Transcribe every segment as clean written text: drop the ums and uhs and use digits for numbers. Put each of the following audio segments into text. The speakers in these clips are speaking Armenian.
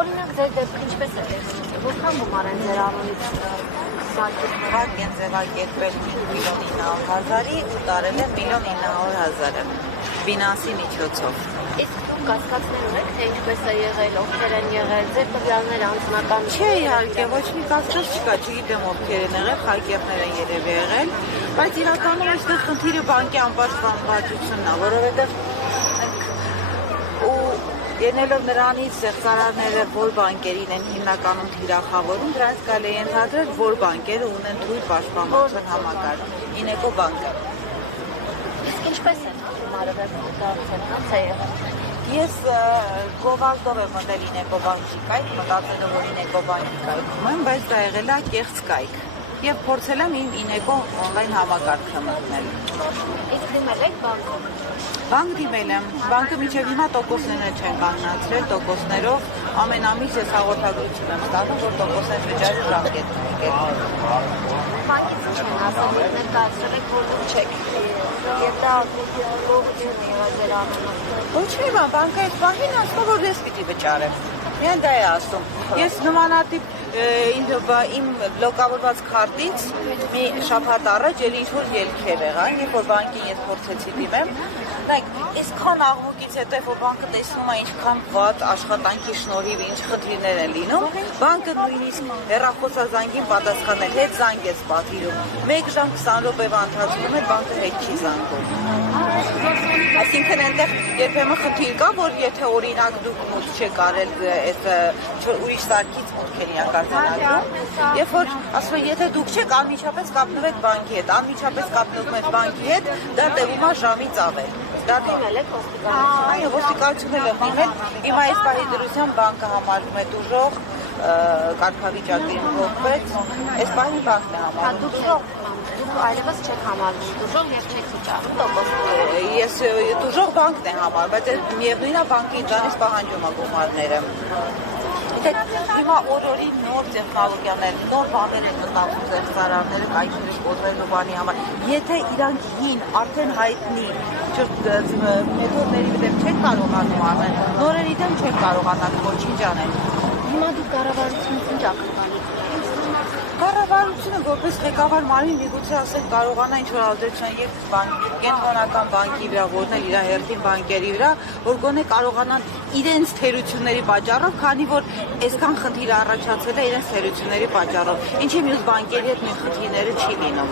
Օրինակ ձեր դեպքը ինչպես է դեպքը, որքան գումար են ձեր անունից Հարկ են ձևակերպել 5.900.000-ի ու տարել է 1.900.000-ը Բինանսի միջոցով։ Իսկ դուք կասկածներ ունեք, թե ինչպես է եղել, ովքեր են եղել, ձեր տվյալները անձնական Չէ, իհարկե, ոչ մի կասկած չկա, չգիտեմ ովքեր են եղել, հակերներ են երևի եղել, բայց իրականում այստեղ խնդիրը բանկի անպաշտպանվածությունն է, որովհետև Ելնելով նրանից ծեղծարարները որ բանկերին են հիմնականում թիրախավորում, դրանց կարելի է ենթադրել, որ բանկերը ունեն թույլ պաշտպանության համակարգ, Ինեկո բանկը։ Իսկ ինչպես են հարմարվել դարձել, ո՞նց է եղել։ Ես գովազդով եմ մտել Ինեկո բանկի կայք, մտածելով որ Ինեկո բանկի կայքում եմ, բայց դա եղել է կեղծ կայք։ Եվ փորձել եմ իմ Ինեկո օնլայն համակարգը մտնել։ Իսկ դիմել եք բանկով։ Բանկ դիմել եմ, բանկը մինչև հիմա տոկոսները չեն կանգնացրել, տոկոսներով ամեն ամիս ես հաղորդագրություն եմ ստանում, որ տոկոսներ վճարի ժամկետ ունի։ Բանկից չեն ասում, որ ներկայացրել եք, որ դուք չեք։ Եվ դա լողություն է եղել ձեր անունը։ Ոչ մի բան, բանկը այս բանին ասում, որ ես պիտի վճարեմ։ Միայն դա է ասում։ Ես նմանատիպ իմ բլոկավորված քարտից մի շաբաթ առաջ էլի ինչ-որ ելքեր եղան, երբ որ բանկին ես փորձեցի դիմեմ, այսքան աղմուկից հետո որ բանկը տեսնում է ինչքան վատ աշխատանքի շնորհիվ ինչ խնդիրներ են լինում, բանկը նույնիսկ հեռախոսազանգին պատասխանել, հետ զանգ ես պատվիրում, 1 ժամ 20 րոպեվա ընթացքում էլ բանկը հետ չի զանգում։ Այսինքն այնտեղ երբեմն խնդիր կա, որ եթե օրինակ դուք մուտք չեք արել այդ ուրիշ սարքից մուտք են ակարդանալու, երբ որ ասում են, եթե դուք չեք անմիջապես կապնում եք բանկի հետ, անմիջապես կապնում եք բանկի հետ, դա տևում է ժամից ավել։ Դիմել եք ոստիկանություն։ Այո, ոստիկանությունն եմ դիմել, հիմա այս պահի դրությամբ բանկը համարվում է դուժող, կարգավիճակին փոխվեց, այս պահի բանկն է համարվում դուժող։ Դուք այլևս չեք համարվում դուժող եւ չեք վճարում տոկոսները։ Ես դուժող բանկն է համարվում, բայց միևնույն է բանկը ինձանից պահանջում է գումարները։ Հիմա օր-օրի նոր տեխնոլոգիաներ, նոր բաներ են մտածում ծեղծարարները կայքերի կոտրելու բանի համար։ Եթե իրանք հին, արդեն հայտնի մեթոդների դեմ չեն կարողանում անել, նորերի դեմ չեն կարողանալ ոչինչ անել։ Հիմա դուք կառավարությունից ինչ ակնկալում եք։ Կառավարությունը որպես ղեկավար մարմին միգուցե ասել կարողանա ինչ-որ ազդեցություն եւ կենտրոնական բանկի վրա, որն էլ իր հերթին բանկերի վրա, որ գոնե կարողանան իրենց թերությունների պատճառով, քանի որ այսքան խնդիր առաջացել է իրենց թերությունների պատճառով, ինչի մյուս բանկերի հետ մի խնդիրները չի լինում։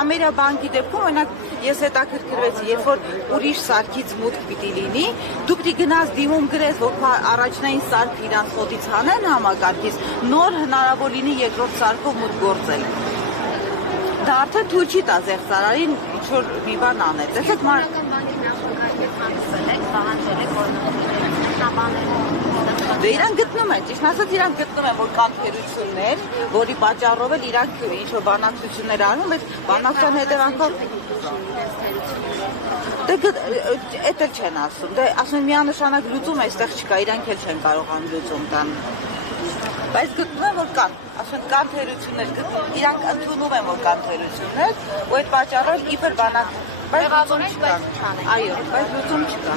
Ամերիաբանկի դեպքում օրինակ ես հետաքրքրվեցի, երբ որ ուրիշ սարքից մուտք պիտի լինի, դու պիտի գնաս դիմում գրես, որ առաջնային սարքը իրանց մոտից հանեն համակարգից, նոր հնարավոր լինի երկրորդ սարքով մուտք գործել։ Դա արդեն թույլ չի տա զեղծարարին ինչ-որ մի բան անել։ Տեսեք, Դե իրան գտնում են, ճիշտ ասած իրան գտնում են, որ կան թերություններ, որի պատճառով էլ իրանք ինչ-որ բանակցություններ անում, բայց բանակցության հետևանքով Էդ էլ չեն ասում, դե ասում միանշանակ լուծում այստեղ չկա, իրանք էլ չեն կարողանում լուծում տան։ Բայց գտնում են, որ կան, ասում կան թերություններ, իրանք ընդունում են, որ կան թերություններ, ու այդ պատճառով իբր բանակ, բայց լուծում չկա։ Այո, բայց լուծում չկա։